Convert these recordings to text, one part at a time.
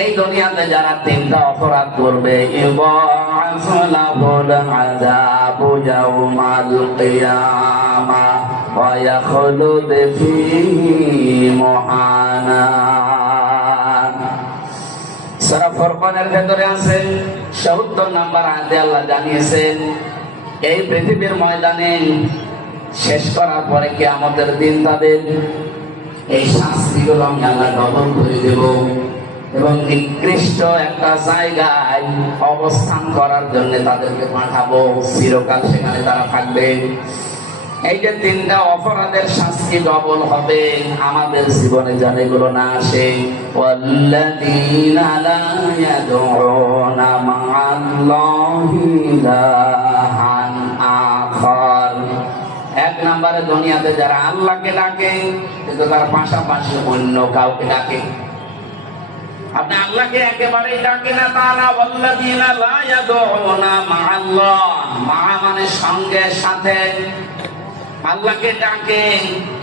এই দুনিয়াতে যারা তিনটা অপরাধ করবে ইউদাআফু লাহুল আযাবু ইয়াওমাল কিয়ামাহ ওয়া ইয়াখলুদ ফীহি মুহানা। সূরা ফুরকানের ভেতরে আছে ৭০ নম্বর আয়াতে আল্লাহ জানিয়েছেন এই পৃথিবীর ময়দানে শেষ করার পরে কিয়ামতের দিন তাদের এই শাস্তিগুলো আমি আল্লাহ ডবল করে দেব এবং নিকৃষ্ট একটা জায়গায় অবস্থান করার জন্য তাদেরকে পাঠাবো, চিরকাল সেখানে তারা থাকবে। এই যে তিনটা অপরাধের শাস্তি ডবল হবে আমাদের জীবনে যেন এগুলো না আসে। ওয়াল্লাযীনা লা ইয়াদউনা মা'আল্লাহি ইলাহান আখার। এক নম্বরে দুনিয়াতে যারা আল্লাহকে ডাকে কিন্তু তার পাশাপাশি অন্য কাউকে ডাকে। আপনি আল্লাহকে একেবারেই ডাকে না তা না। ওয়াল্লাযীনা লা ইয়াদউনা মা'আল্লাহ, মা মানে সঙ্গে সাথে, আল্লাহকে ডাকে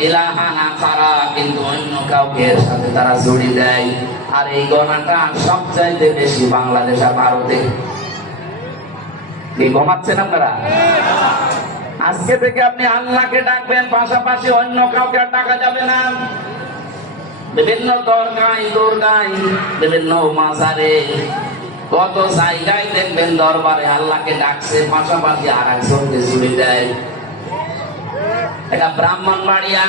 ইলাহান আখারা কিন্তু অন্য কাউকে এর সাথে তারা জড়িয়ে দেয়। আর এই গণাটা সবচাইতে বেশি বাংলাদেশ আর ভারতে। কি ঘুমাচ্ছেন আপনারা? আজকে থেকে আপনি আল্লাহকে ডাকবেন, পাশাপাশি অন্য কাউকে আর ডাকা যাবে না। বিভিন্ন দরগায় বিভিন্ন মাজারে কত জায়গায় দেখবেন দরবারে আল্লাহকে ডাকছে, পাশাপাশি আর একজনকে জুড়ে দেয়। এটা ব্রাহ্মণবাড়িয়া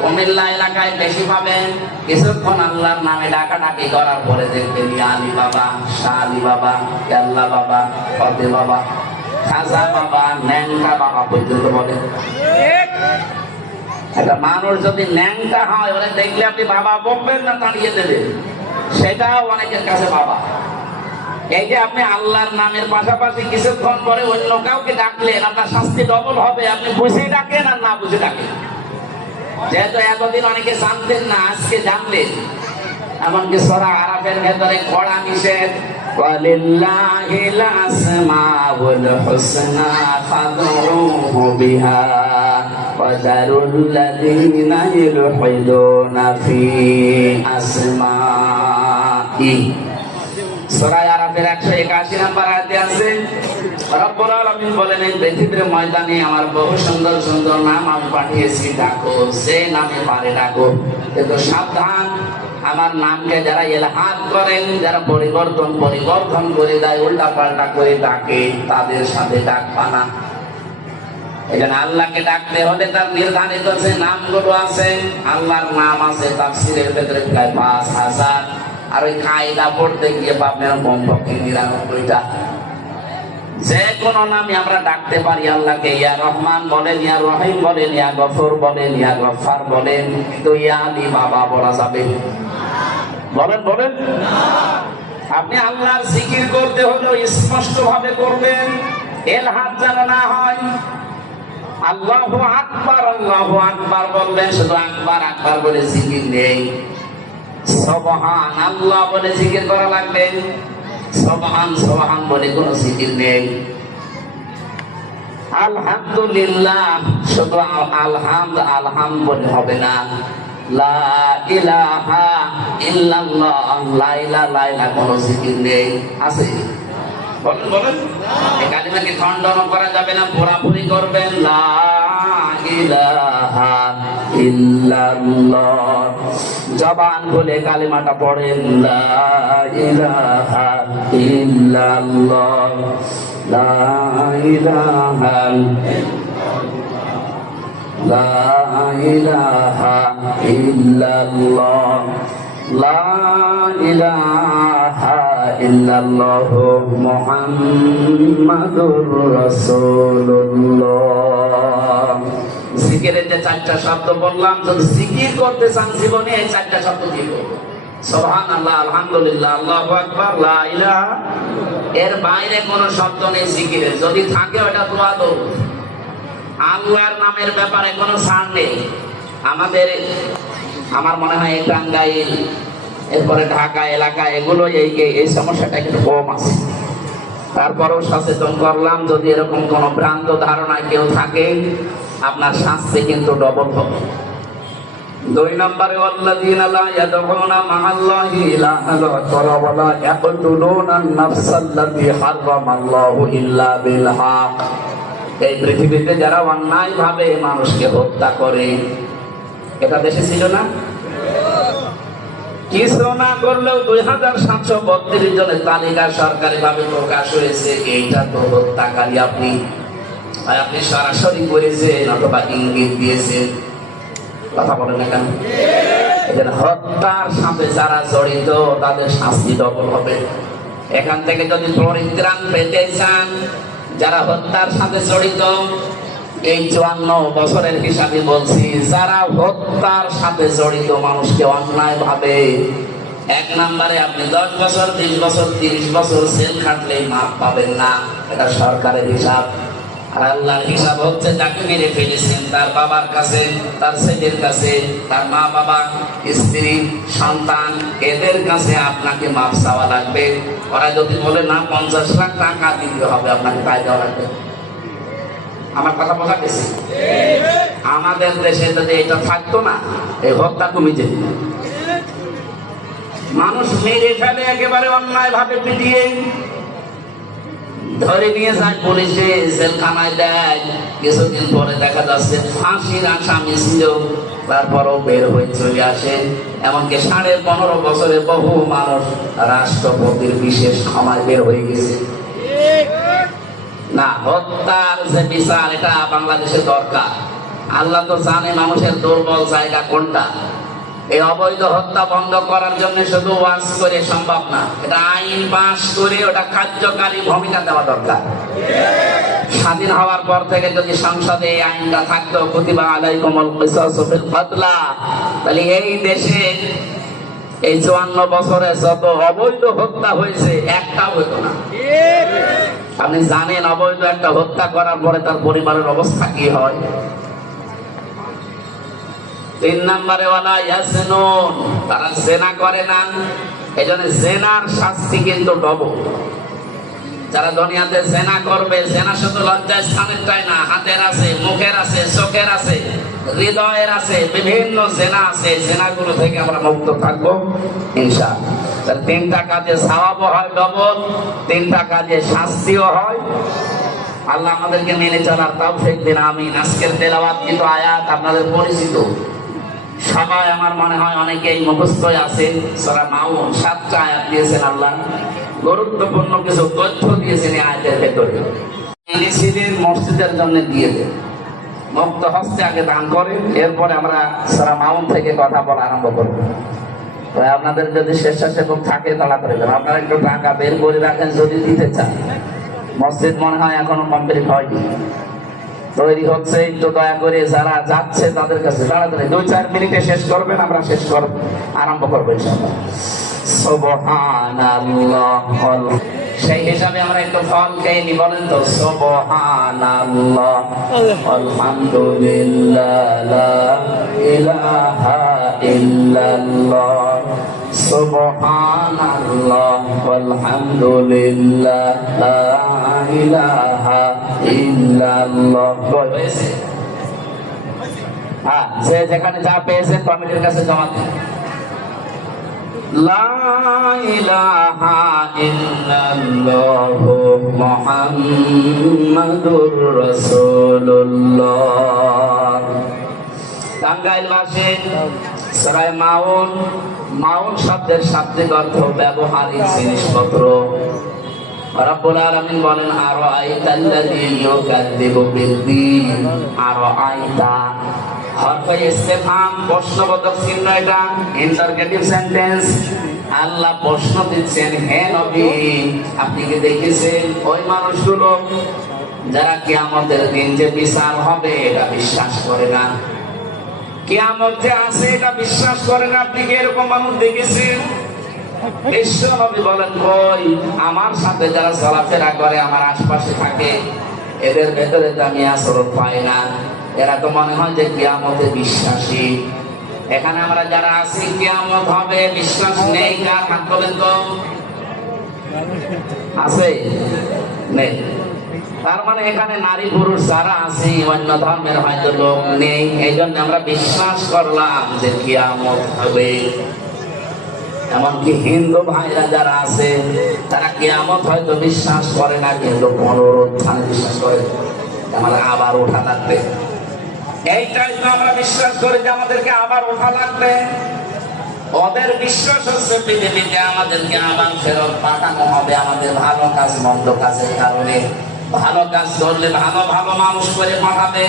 কুমিল্লা এলাকায় বেশি পাবেন। কিছুক্ষণ আল্লাহর নামে ডাকাডাকি করার পরে দেখবেন ইয়া আলী বাবা, শাহ আলী বাবা, কেল্লা বাবা, ফতে বাবা, খাজা বাবা, ন্যাংটা বাবা পর্যন্ত বলে। একটা মানুষ যদি ন্যাংটা হয় ওরা দেখলে আপনি বাবা বলবেন না তাড়িয়ে দেবেন, সেটাও অনেকের কাছে বাবা। এই যে আপনি আল্লাহর নামের পাশাপাশি কিছুক্ষণ পরে অন্য কাউকে ডাকলেন, আপনার শাস্তি ডবল হবে। আপনি বুঝে ডাকেন আর না বুঝে ডাকেন। যেহেতু এতদিন অনেকে জানতেন না, আজকে জানলেন। এমনকি সূরা আরাফের ভেতরে কড়া নিষেধ, ওয়ালিল্লাহিল আসমাউল হুসনা ফাদউহু বিহা ওয়া যারুল্লাযীনা ইউলহিদুনা ফি আসমাই। সূরা আরাফের 181 নম্বর আয়াতে আছে রব্বুল আলামিন বলেন এই পৃথিবীর ময়দানে আমার বহু সুন্দর সুন্দর নাম আমি পাঠিয়েছি, ডাকো, যে নামে পারে ডাকো। কিন্তু সাবধান, আমার নামকে যারা ইলহাদ করেন, যারা পরিবর্তন করে দেয়, উল্টা পাল্টা করে ডাকে, তাদের সাথে ডাকবা না। এখানে আল্লাহকে ডাকতে হলে তার নির্ধারিত যে নামগুলো আছে, আল্লাহর নাম আছে তাফসীরের ভেতরে প্রায় 5000। আর ওই কায়দা পড়তে গিয়ে পাবেন কমপক্ষে 99টা। যে কোনো নামে আমরা ডাকতে পারি আল্লাহকে। ইয়া রহমান বলেন, ইয়া রহিম বলেন, ইয়া গফুর বলেন, ইয়া গফফার বলেন, কিন্তু ইয়া আলী বাবা বলা যাবে? বলেন আপনি আল্লাহর জিকির করতে হলে স্পষ্ট ভাবে করবেন, এলহাদ যেন না হয়। আল্লাহু আকবার বলবেন, শুধু আকবার আকবার বলে জিকির নেই। সুবহানাল্লাহ বলে জিকির করা লাগবে, সুবহান বলে কোনো জিকির নেই। আলহামদুলিল্লাহ শুধু আলহাম বলে হবে না। লা ইলাহা ইল্লাল্লাহ, লা ইলাহা কোনো জিকির নেই। আছে? বলেন এই কালিমাকে খণ্ডন করা যাবে না, পুরাপুরি করবেন। লা ইলাহা ইল্লাল্লাহ, জবান বলে কালিমাটা পড়েন। লা ইলাহা ইল্লাল্লাহ, লা ইলাহা লা ইলাহা ইল্লাল্লাহ, লা ইলাহা ইল্লাল্লাহ মুহাম্মাদুর রাসূলুল্লাহ। জিকিরের যে 4টা শব্দ বললাম, যদি জিকির করতে চান জীবনে এই 4টা শব্দ দিয়ে করবেন। সুবহানাল্লাহ, আলহামদুলিল্লাহ, আল্লাহু আকবার, লা ইলাহা। এর বাইরে কোনো শব্দ নেই জিকিরের। যদি থাকে ওটা দোয়া দরুদ। আল্লাহর নামের ব্যাপারে কোনো ছাড় নেই। আমার মনে হয় টাঙ্গাইল, এরপরে ঢাকা এলাকা, এগুলো এই সমস্যাটা একটু কম আছে। তারপরেও সচেতন করলাম, যদি এরকম কোন ভ্রান্ত ধারণা কেউ থাকে, আপনার শাস্তি কিন্তু ডবল হবে। দুই নম্বরে ওয়াল্লাযীনা লা ইয়াদউনা মা'আল্লাহি ইলাহান আখর ওয়া লা ইয়াকতুলুনা আন-নাফসাল্লাতী হারামাল্লাহু ইল্লা বিল হক। এই পৃথিবীতে যারা অন্যায়ভাবে মানুষকে হত্যা করে, এটা দেশে ছিল না? কিছু না করলেও 2732 জনের তালিকা সরকারিভাবে প্রকাশ হয়েছে। এইটা তো হত্যাকারী আপনি, আর আপনি সরাসরি করেছেন অথবা ইঙ্গিত দিয়েছেন। কথা বলেন না কেন? এদের হত্যার সাথে যারা জড়িত তাদের শাস্তি ডবল হবে। এখান থেকে যদি পরিত্রাণ পেতে চান, যারা হত্যার সাথে জড়িত, এই 54 বছরের হিসাবে বলছি, যারা হত্যার সাথে জড়িত মানুষকে অন্যায় ভাবে, এক নম্বরে আপনি 10 বছর, 20 বছর, 30 বছর জেল খাটলে মাপ পাবেন না। এটা সরকারের হিসাব। আর আল্লাহর হিসাব হচ্ছে যাকে মেরে ফেলেছেন তার বাবার কাছে, তার ছেলের কাছে, তার মা বাবা, স্ত্রী, সন্তান, এদের কাছে আপনাকে মাপ চাওয়া লাগবে। ওরা যদি বলে না 50 লাখ টাকা দিতে হবে, আপনাকে তাই দেওয়া লাগবে। আমার কথা বোঝা গেছে? আমাদের দেশে যদি এটা থাকতো না, এই হত্যা কমে যেত। মানুষ মেরে ফেলে একেবারে অন্যায় ভাবে পিটিয়ে, ধরে নিয়ে যায় পুলিশে, জেলখানায় দেয়। কিছুদিন পরে দেখা যাচ্ছে ফাঁসির আসামি ছিল, তারপরও বের হয়ে চলে আসে। এমনকি 15.5 বছরে বহু মানুষ রাষ্ট্রপতির বিশেষ ক্ষমায় বের হয়ে গেছে। না, হত্যার যে বিচার, এটা বাংলাদেশের দরকার। আল্লাহ তো জানে মানুষের দুর্বল জায়গা কোনটা। এই অবৈধ হত্যা বন্ধ করার জন্য শুধু ওয়াজ করে সম্ভব না, এটা আইন পাস করে ওটা কার্যকারী ভূমিকা দেওয়া দরকার। স্বাধীন হওয়ার পর থেকে যদি সংসদে এই আইনটা থাকতো, কুতিবা আলাইকুমুল কিসাসু ফিল কাতলা, তাহলে এই দেশে এই 54 বছরে যত অবৈধ হত্যা হয়েছে একটাও হতো না। আপনি জানেন অবৈধ একটা হত্যা করার পরে তার পরিবারের অবস্থা কি হয়? 3 নম্বরে ওয়ালা ইয়াসনুন, তারা জেনা করে না। এজন্য জেনার শাস্তি কিন্তু ডবল। যারা দুনিয়াতে জেনা করবে, জেনা শুধু লজ্জার স্থানেরটাই না, হাতের আছে, মুখের আছে, চোখের আছে, হৃদয়ের আছে, বিভিন্ন জেনা আছে। জেনাগুলো থেকে আমরা মুক্ত থাকবো ইনশাআল্লাহ। তাহলে 3টা কাজে সওয়াবও হয় ডবল, 3টা কাজে শাস্তিও হয়। আল্লাহ আমাদেরকে মেনে চলার তৌফিক দিন, আমিন। আজকের তেলাওয়াত কিন্তু আয়াত আপনাদের পরিচিত সবাই, আমার মনে হয় অনেকেই মুখস্থই আছে। সূরা মাউন 7টা আয়াত দিয়েছেন আল্লাহ, গুরুত্বপূর্ণ কিছু তথ্য দিয়েছেন এই আয়াতের ভেতরে। নিজেদের মসজিদের জন্য দিয়ে দেন, মুক্ত হস্তে আগে দান করেন, এরপরে আমরা সূরা মাউন থেকে কথা বলা আরম্ভ করব। আপনাদের যদি স্বেচ্ছাসেবক থাকে তাহলে করে দেন, আপনারা একটু টাকা বের করে রাখেন যদি দিতে চান। মসজিদ মনে হয় এখনো কমপ্লিট হয়নি, তৈরি হচ্ছে। একটু দয়া করে যারা যাচ্ছে তাদের কাছে তাড়াতাড়ি 2-4 মিনিটে শেষ করবেন, আমরা শেষ করব, আরম্ভ করবো ইনশাআল্লাহ। সুবহানাল্লাহ, সেই হিসাবে আমরা একটু ফল খেয়ে নি, বলেন তো সুবহানাল্লাহ, আলহামদুলিল্লাহ, লা ইলাহা ইল্লাল্লাহ, সুবহানাল্লাহ, আলহামদুলিল্লাহ, লা ইলাহা ইল্লাল্লাহ। হ্যাঁ, যে যেখানে যা পেয়েছেন কমিটির কাছে জমা দিন। লা ইলাহা ইল্লাল্লাহু মুহাম্মাদুর রাসূলুল্লাহ। টাঙ্গাইল মাসে সূরা মাউন, মাউন শব্দের শাব্দিক অর্থ ব্যবহারিক জিনিসপত্র। রব্বুল আলামিন বলেন আরাআইতাল্লাযী ইউকাযযিবু বিদ্দীন, আরাআইতা হরফ ইসতিফহাম, প্রশ্নবোধক চিহ্ন, এটা ইন্টারগেটিভ সেন্টেন্স। আল্লাহ প্রশ্ন দিচ্ছেন, হে নবী আপনি কি দেখেছেন ওই মানুষগুলো যারা কিয়ামতের দিন যে বিচার হবে এটা বিশ্বাস করে না, কিয়ামত যে আছে এটা বিশ্বাস করে না, আপনি কি এরকম মানুষ দেখেছেন? বিশ্বনবী বলেন, কই, আমার সাথে যারা চলাফেরা করে, আমার আশপাশে থাকে, এদের ভেতরে তো আমি আচরণ পাই না। এরা তো মনে হয় যে কিয়ামতে বিশ্বাসী। এখানে আমরা যারা আছি কিয়ামত হবে বিশ্বাস নেই, কার হাত বলেন তো? আছে? নেই। তার মানে এখানে নারী পুরুষ যারা আছে অন্য ধর্মের হয়তো লোক নেই, এই জন্য আমরা বিশ্বাস করলাম যে কিয়ামত হবে। এমনকি হিন্দু ভাইরা যারা আছে তারা কিয়ামত হয়তো বিশ্বাস করে না, কিন্তু পুনরুত্থান বিশ্বাস করে, আমাদের আবার ওঠা লাগবে। এইটাই তো আমরা বিশ্বাস করি যে আমাদেরকে আবার ওঠা লাগবে। ওদের বিশ্বাস হচ্ছে পৃথিবীতে আমাদেরকে আবার ফেরত পাঠানো হবে আমাদের ভালো কাজ মন্দ কাজের কারণে। ভালো কাজ করলে ভালো ভালো মানুষ করে পাঠাবে,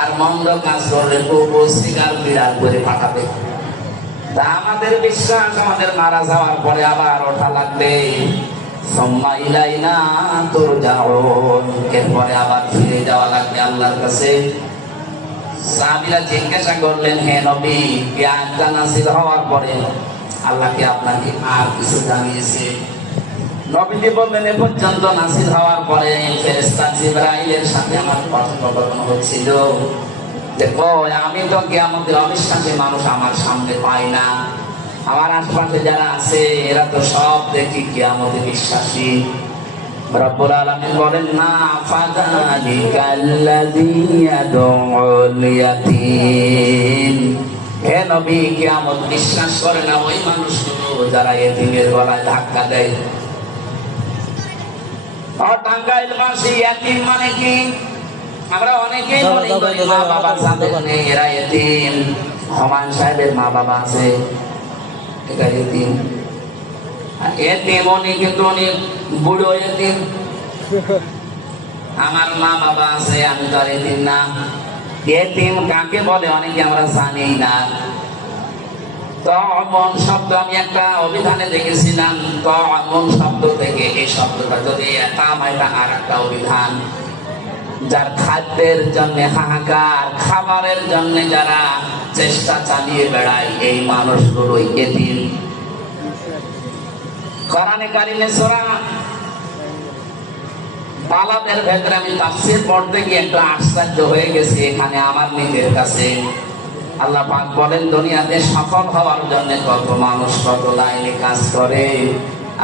আর মন্দ কাজ করলে কুকুর শিকার বিড়াল করে পাঠাবে। তা আমাদের বিশ্বাস আমাদের মারা যাওয়ার পরে আবার ওঠা লাগবে। সুম্মা ইলাইনা তুরজাউন, এরপরে আবার ফিরে যাওয়া লাগবে আল্লাহর কাছে। সাহাবীরা জিজ্ঞাসা করলেন, হে নবী, এই আয়াতটা নাযিল হওয়ার পরে আল্লাহ কি আপনাকে আর কিছু জানিয়েছে? নবীজি বললেন, এ পর্যন্ত নাযিল হওয়ার পরে ফেরেশতা জিবরাইলের সাথে আমার কথোপকথন হচ্ছিল। দেখো, আমি তো কিয়ামতের অবিশ্বাসী মানুষ আমার সামনে পাই না, আমার আশপাশে যারা আছে এরা তো সব দেখি কিয়ামতে বিশ্বাসী। রব্বুল আলামিন বলেন, না ফাযালিকাল্লাযী ইয়াদউল ইয়াতীম, হে নবী, কিয়ামত বিশ্বাস করে না ওই মানুষগুলো যারা এতিমের গলায় ধাক্কা দেয়। টাঙ্গাইলবাসী এতিম মানে কি? আমরা অনেকেই মনে করি মা বাবা যাদের নেই এরা এতিম। হুমায়ুন সাহেবের মা বাবা আছে, এটা এতিম। এতিম অনেক, কিন্তু অনেক বুড়ো এতিম। আমার মা বাবা আছে, আমি তো আর এতিম না। এতিম কাকে বলে অনেকে আমরা জানি না। তমন শব্দ আমি একটা অভিধানে দেখেছিলাম, তমন শব্দ থেকে এই শব্দটা যদি এতাম, এটা আর একটা অভিধান। যার খাদ্যের জন্য হাহাকার, খাবারের জন্য যারা চেষ্টা চালিয়ে বেড়ায়, এই মানুষগুলোই এতিম। কোরআনে কারিমে সূরা বালাদের ভেতরে আমি তাফসীর পড়তে গিয়ে একটু আশ্চর্য হয়ে গেছি এখানে আমার নিজের কাছে। আল্লাহ পাক বলেন, দুনিয়াতে সফল হওয়ার জন্য কত মানুষ কত লাইনে কাজ করে।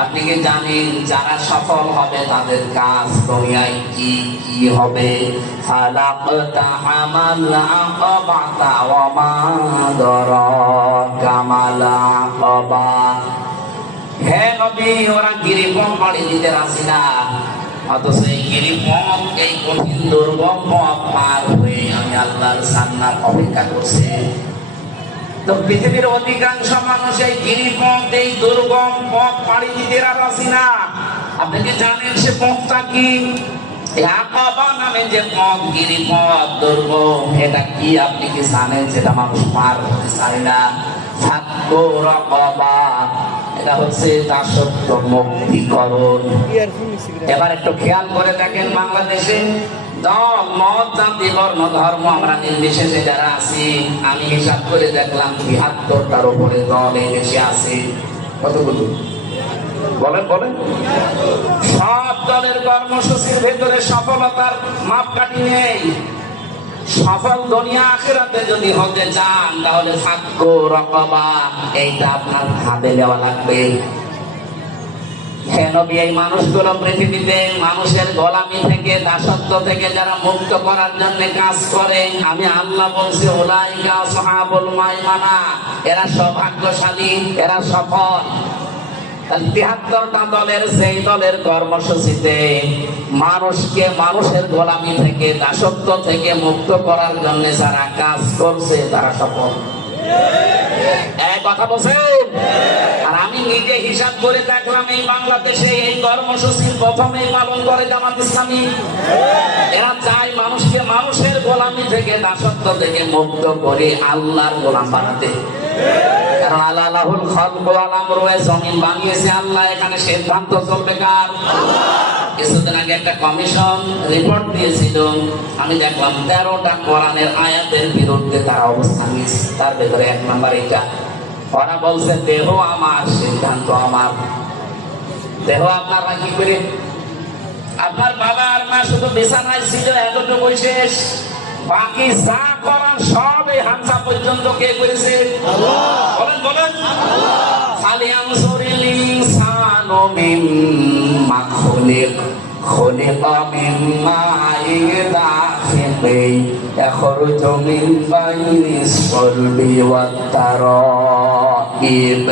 আপনি কি জানেন যারা সফল হবে তাদের কাজ দুনিয়ায় কি কি হবে? ফালাকতা আমাল আকাবাতা ওয়া মা দারাকা মাল আকাবা। হে নবী, ওরা গিরিপথ পাড়ি দিতে রাজি না, অথচ এই গিরিপথ, এই কঠিন দুর্গম পথ পার হয়ে আমি আল্লাহর জান্নাত অপেক্ষা করছি। তো পৃথিবীর অধিকাংশ মানুষ এই গিরিপথ, এই দুর্গম পথ পাড়ি দিতে রাজি না। আপনি কি জানেন সে পথটা কি? আকাবা নামে যে পথ, গিরিপথ, দুর্গম, এটা কি আপনি কি জানেন? যেটা মানুষ পার হতে চায় না। ফাক্কু রাকাবা, এটা হচ্ছে দাসত্ব মুক্তিকরণ। এবার একটু খেয়াল করে দেখেন, বাংলাদেশে দল মত জাতি বর্ণ ধর্ম আমরা নির্বিশেষে যারা আছি, আমি হিসাব করে দেখলাম ৭২টার উপরে দল এই দেশে আছে। কতগুলো বলেন বলেন? সব দলের কর্মসূচির ভেতরে সফলতার মাপকাঠি নেই। সফল দুনিয়া আখিরাতে যদি হতে চান তাহলে ফাক্কু রাকাবা, এইটা আপনার হাতে দেওয়া লাগবে। হে নবী, এই মানুষগুলো পৃথিবীতে মানুষের গোলামি থেকে, দাসত্ব থেকে যারা মুক্ত করার জন্য কাজ করে, আমি আল্লাহ বলছি উলাইকা আসহাবুল মাইমানা, এরা সৌভাগ্যশালী, এরা সফল। ৭৩টা দলের সেই দলের কর্মসূচিতে মানুষকে মানুষের গোলামি থেকে, দাসত্ব থেকে মুক্ত করার জন্য যারা কাজ করছে তারা সফল। এক কথা বলছেন? আর আমি নিজে হিসাব করে দেখলাম, এই বাংলাদেশে এই কর্মসূচি প্রথমেই পালন করে জামাত ইসলামী। এরা চায় মানুষকে মানুষের গোলামি থেকে, দাসত্ব থেকে মুক্ত করে আল্লাহর গোলাম বানাতে। কারণ আল্লাহুল খালকু ওয়াল আমরু, জমিন বানিয়েছে আল্লাহ, এখানে সিদ্ধান্ত চলবে কার? কিছুদিন আগে একটা কমিশন রিপোর্ট দিয়েছিল, আমি দেখলাম ১৩টা কোরআনের আয়াতের বিরুদ্ধে তারা অবস্থান নিয়েছে। তার ভেতরে ১ নম্বর এটা, ওরা বলছে দেহ আমার, সিদ্ধান্ত আমার। দেহ আপনারা কি করে? আপনার বাবা আর মা শুধু বিছানায় ছিল এতটুকুই শেষ, বাকি যা করার সব এই হামসা পর্যন্ত কে করেছে? বলেন বলেন। ফালিয়ানজুরিল ইনসানু মিম্মা খুলিক খুলিকা মিন মাইন দাফিক ইয়াখরুজু মিন বাইনিস সালবি ওয়াত তারাইব।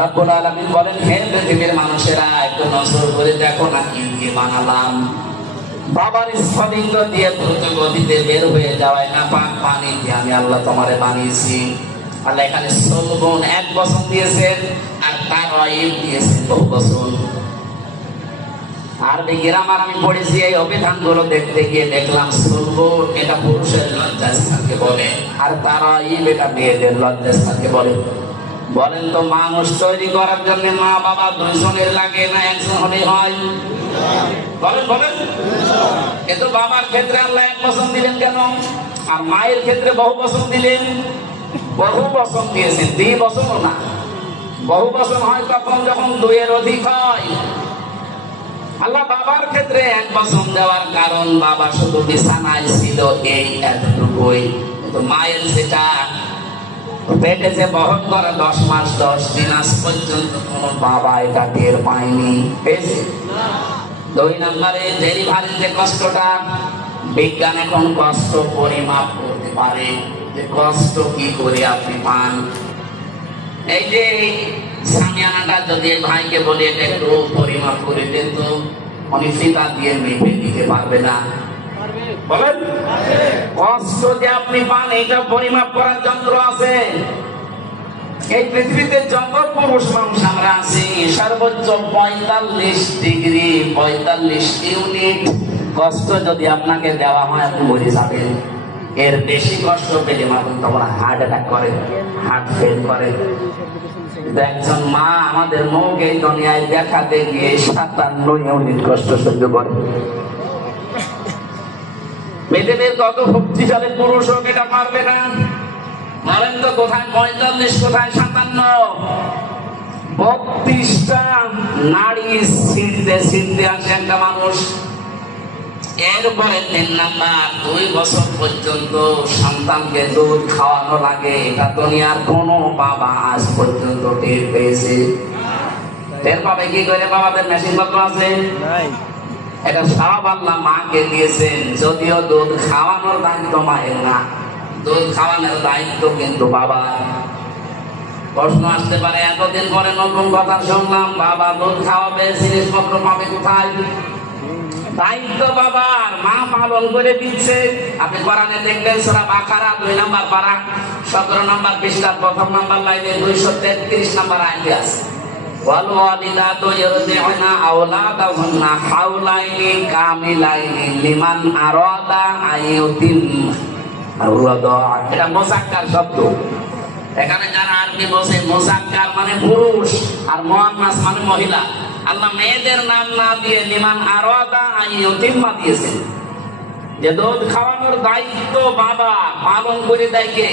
রব্বুল আলামিন বলেন, হে পৃথিবীর মানুষেরা, একটু নজর করে দেখো না কি কি বানালাম। বাবার স্ফটিক দিয়ে দ্রুত গতিতে বের হয়ে যাওয়ায় না পাক পানি দিয়ে আমি আল্লাহ তোমারে বানিয়েছি। আল্লাহ এখানে সলবন 1 বছর দিয়েছেন, আর তারাইব দিয়েছেন 2 বছর। আরবি গ্রামার আমি পড়েছি, এই অভিধানগুলো দেখতে গিয়ে দেখলাম সলবন এটা পুরুষের লজ্জাস্থানকে বলে, আর তারাইব এটা মেয়েদের লজ্জাস্থানকে বলে। বলেন তো, মানুষ তৈরি করার জন্য মা বাবা 2 জনের লাগে না 1 জন হলেই হয়? বলেন বলেন। কিন্তু বাবার ক্ষেত্রে আল্লাহ 1 বছর দিলেন কেন, আর মায়ের ক্ষেত্রে বহু বছর দিলেন? বহু বছর দিয়েছেন, 2 বছরও না। বহু বছর হয় তখন যখন 2 এর অধিক হয়। আল্লাহ বাবার ক্ষেত্রে 1 বছর দেওয়ার কারণ, বাবা শুধু বিছানায় ছিল এই এতটুকুই, কিন্তু মায়ের সেটা পেটে যে বহন করে 10 মাস 10 দিন, আজ পর্যন্ত কোন বাবা এটা টের পায়নি। পেয়েছে? 2 নম্বরে ডেলিভারির কষ্টটা, বিজ্ঞান এখন কষ্ট পরিমাপ করতে পারে যে কষ্ট কি করে আপনি পান। এই যে সামিয়ানাটা যদি ভাইকে বলে এটা একটু পরিমাপ করে দেন, তো উনি ফিতা দিয়ে মেপে দিতে পারবে না। বলেন, কষ্ট যে আপনি পান এটা পরিমাপ করার যন্ত্র আছে। এই পৃথিবীতে যত পুরুষ মানুষ আমরা আছি, সর্বোচ্চ 45 ডিগ্রি 45 ইউনিট কষ্ট যদি আপনাকে দেওয়া হয়, আপনি মরে যাবেন। এর বেশি কষ্ট পেলে মানুষ তখন হার্ট অ্যাটাক করে, হার্ট ফেল করে। একজন মা আমাদের মুখ এই দুনিয়ায় দেখাতে গিয়ে 57 ইউনিট কষ্ট সহ্য করে। পৃথিবীর কত শক্তিশালী পুরুষ হোক এটা পারবে না। বলেন তো, কোথায় 45, কোথায় 57? 32টা নারী ছিঁড়তে আসে একটা মানুষ। এরপরে 3 নাম্বার, 2 বছর পর্যন্ত সন্তানকে দুধ খাওয়ানো লাগে। এটা দুনিয়ার কোন বাবা আজ পর্যন্ত টের পেয়েছে? টের পাবে কি করে? বাবাদের মেশিন পত্র আছে? এটা সব আল্লাহ মাকে দিয়েছেন, যদিও দুধ খাওয়ানোর দায়িত্ব মায়ের না, দুধ খাওয়ানোর দায়িত্ব কিন্তু বাবা। প্রশ্ন আসতে পারে, এতদিন পরে নতুন কথা শুনলাম, বাবা দুধ খাওয়াবে, জিনিসপত্র পাবে কোথায়? দায়িত্ব বাবার, মা পালন করে দিচ্ছে। আপনি কোরআনে দেখবেন সূরা বাকারা 2 নম্বর পারা 17 নম্বর পৃষ্ঠার 1ম নম্বর লাইনে 233 নম্বর আয়াতে আছে, ওয়াল ওয়ালিদাতু ইরদি'না আওলাদাহুন্না হাওলাইনি কামিলাইনি লিমান আরাদা আইয়ুতিম আওলাদা। এটা মুযাক্কার শব্দ। এখানে যারা আরবি বসে, মুযাক্কার মানে পুরুষ আর মুআন্নাস মানে মহিলা। আল্লাহ মেয়েদের নাম না দিয়ে লিমান আরাদা আইয়ুতিমা দিয়েছেন। যে দুধ খাওয়ানোর দায়িত্ব বাবা, পালন করে দেয় কে?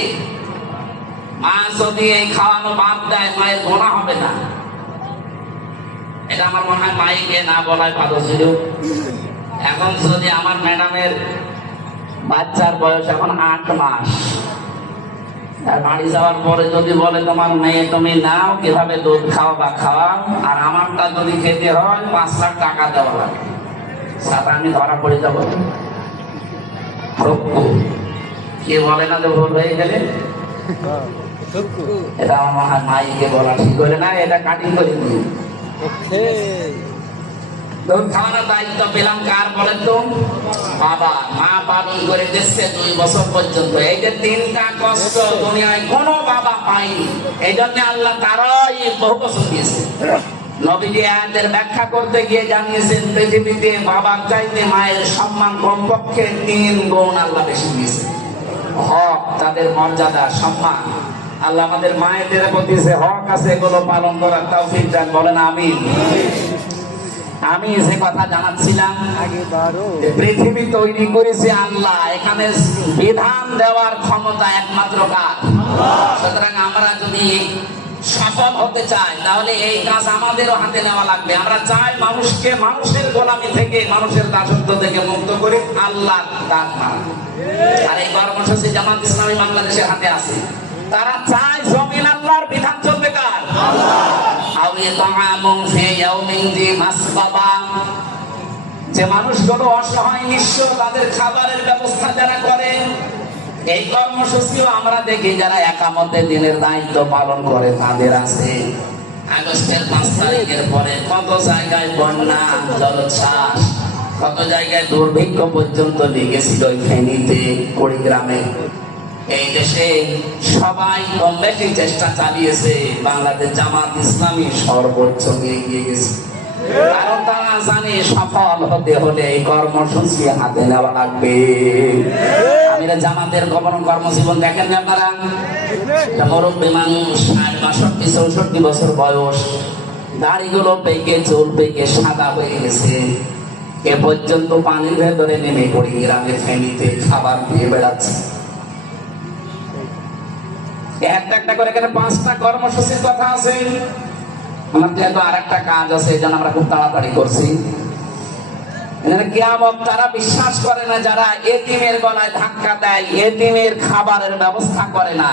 মা যদি এই খাওয়ানো বাদ দেয়, মায়ের গুনাহ হবে না। এটা আমার মনে হয় মাইকে না বলায় ভালো ছিল। এখন যদি আমার ম্যাডামের বাচ্চার বয়স এখন 8 মাস, বাড়ি যাওয়ার পরে যদি বলে তোমার মেয়ে তুমি নাও, কিভাবে দুধ খাওয়াবা খাওয়াও, আর আমারটা যদি খেতে হয় 5 লাখ টাকা দেওয়া লাগে, সাথে আমি ধরা পড়ে যাবো। কে বলে না যে ভুল হয়ে গেলে? এটা আমার মনে হয় মাইকে বলা ঠিক করে না, এটা কাটিং করে দিই। দুধ খাওয়ানোর দায়িত্ব পেলাম কার বলেন তো? বাবা। মা পালন করে দিচ্ছে 2 বছর পর্যন্ত। এই যে 3টা কষ্ট দুনিয়ায় কোনো বাবা পায়নি, এই জন্য আল্লাহ তারাই বহু বছর দিয়েছে। নবীজি আয়াতের ব্যাখ্যা করতে গিয়ে জানিয়েছেন, পৃথিবীতে বাবার চাইতে মায়ের সম্মান কমপক্ষে 3 গুণ আল্লাহ বেশি দিয়েছে। হক, তাদের মর্যাদা, সম্মান। আল্লাহ আমাদের মায়েদের প্রতি যে হক আছে, এগুলো পালন করার তৌফিক দান। বলেন আমিন। আমি যে কথা জানাচ্ছিলাম, পৃথিবী তৈরি করেছে আল্লাহ, এখানে বিধান দেওয়ার ক্ষমতা একমাত্র কার? সুতরাং আমরা যদি সফল হতে চাই, তাহলে এই কাজ আমাদেরও হাতে নেওয়া লাগবে। আমরা চাই মানুষকে মানুষের গোলামি থেকে, মানুষের দাসত্ব থেকে মুক্ত করে আল্লাহর কাজ করা। আর এই কর্মসূচি জামাত ইসলামী বাংলাদেশের হাতে আছে। তারা চায় জমিন আল্লাহর, বিধান চলবে কার? যে মানুষগুলো অসহায় নিঃস্ব, তাদের খাবারের ব্যবস্থা যারা করেন, এই কর্মসূচিও আমরা দেখি যারা একামতে দিনের দায়িত্ব পালন করে তাদের আছে। আগস্টের 5 তারিখের পরে কত জায়গায় বন্যা, জলোচ্ছ্বাস, কত জায়গায় দুর্ভিক্ষ পর্যন্ত লেগেছিল ফেনীতে, কুড়িগ্রামে। এই দেশে সবাই কম বেশি চেষ্টা চালিয়েছে, বাংলাদেশ জামাত ইসলামী সর্বোচ্চ এগিয়ে গেছে। কারণ তারা জানে সফল হতে হলে এই কর্মসূচি হাতে নেওয়া লাগবে। আমিরা জামাতের কর্মজীবন দেখেন না আপনারা? মুরব্বী মানুষ, 60, 62, 64 বছর বয়স, দাড়িগুলো পেকে, চুল পেকে সাদা হয়ে গেছে। এ পর্যন্ত পানির ভেতরে নেমে পড়ি গ্রামে ফেনীতে খাবার দিয়ে বেড়াচ্ছে। একটা করে এখানে 5টা কর্মসূচির কথা আছে। আমার যেহেতু আর একটা কাজ আছে, এই জন্য আমরা খুব তাড়াতাড়ি করছি। কিয়ামত তারা বিশ্বাস করে না যারা এতিমের গলায় ধাক্কা দেয়, এতিমের খাবারের ব্যবস্থা করে না।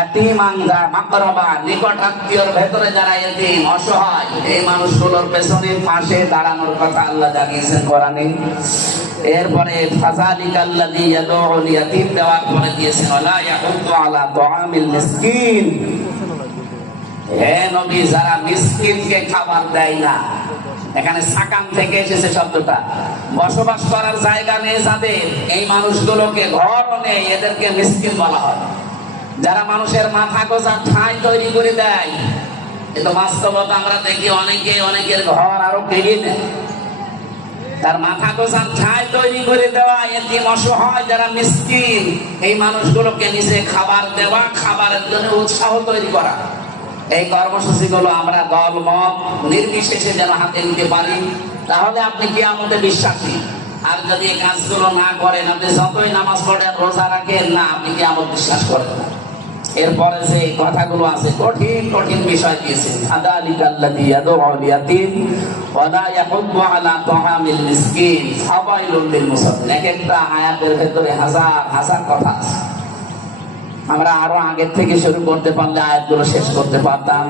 এতিম আঙ্গা মাকরাবা, নিকট আত্মীয়র ভেতরে যারা এতিম অসহায়, এই মানুষগুলোর পেছনে পাশে দাঁড়ানোর কথা আল্লাহ জানিয়েছেন কোরআনে। এরপরে ফাযালিকাল্লাযী ইয়াদউল ইয়াতীম দেওয়ার পরে দিয়েছেন ওয়ালা ইয়াহুদ্দু আলা তুআমিল মিসকিন। হে নবী, যারা মিসকিনকে খাবার দেয় না, এখানে সাকাম থেকে এসেছে শব্দটা। বসবাস করার জায়গা নেই যাদের, এই মানুষগুলোকে ঘর নেই, এদেরকে মিসকিন বলা হয়। যারা মানুষের মাথা গোঁজার ঠাঁই তৈরি করে দেয়, কিন্তু বাস্তবতা আমরা দেখি অনেকের ঘর আরো কেড়ে নেয়। তার মাথা গোঁজার ঠাঁই তৈরি করে দেওয়া এতিম অসহায় যারা মিসকিন, এই মানুষগুলোকে নিজে খাবার দেওয়া, খাবারের জন্য উৎসাহ তৈরি করা। এই কর্মসূচিগুলো আমরা দল মত নির্বিশেষে যেন হাতে নিতে পারি, তাহলে আপনি কিয়ামতে বিশ্বাসী। আর যদি এই কাজগুলো না করেন, আপনি যতই নামাজ পড়েন, রোজা রাখেন না, আপনি কিয়ামত বিশ্বাস করেন না। এরপরে যে কথাগুলো আছে, কঠিন কঠিন বিষয় দিয়েছে। ফাযালিকাল্লাযী ইয়াদউল ইয়াতীম ওয়া লা ইয়াহুদ্দু আলা তুআমিল মিসকিন ফাওয়াইলুল লিল মুসাল্লিন। একটা আয়াতের ভেতরে হাজার হাজার কথা আছে। আমরা আরো আগের থেকে শুরু করতে পারলে আয়াতগুলো শেষ করতে পারতাম।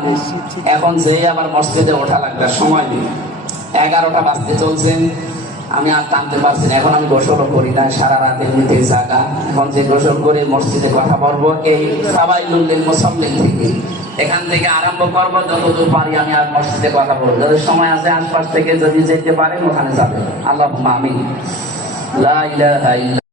এখন যে আবার মসজিদে ওঠা লাগবে, সময় নেই। 11টা বাজতে চলছেন, আমি আর টানতে পারছি না। এখন আমি গোসলও করি না, সারা রাত এমনিতে জাগা। এখন যে গোসল করে মসজিদে কথা বলবো, এই ফাওয়াইলুল লিল মুসাল্লিন থেকে, এখান থেকে আরম্ভ করবো। যতদূর পারি আমি আর মসজিদে কথা বলবো। যাদের সময় আছে আশপাশ থেকে যদি যেতে পারেন ওখানে যাবেন। আল্লাহুম্মা আমিন। লা ইলাহা ইল্লা